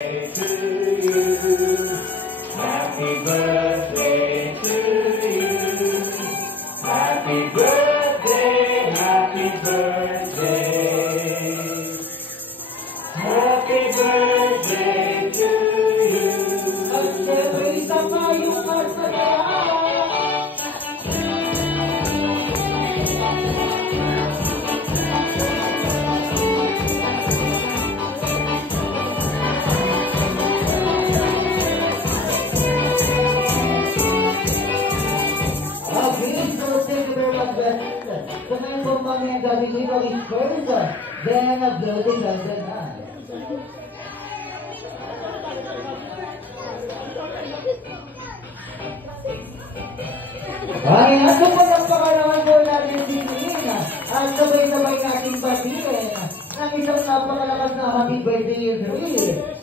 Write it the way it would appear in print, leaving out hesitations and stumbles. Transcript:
To you. Happy birthday to you. Happy birthday, happy birthday. Happy birthday to you. At siyempre isa pa yung kasalanan. So ngayon po mami ang gagawin ko is first, then uploading lang din na. Ay, ato po ng pakalaman po natin sinin at sabay-sabay natin batiin ang isang napakalakas na happy birthday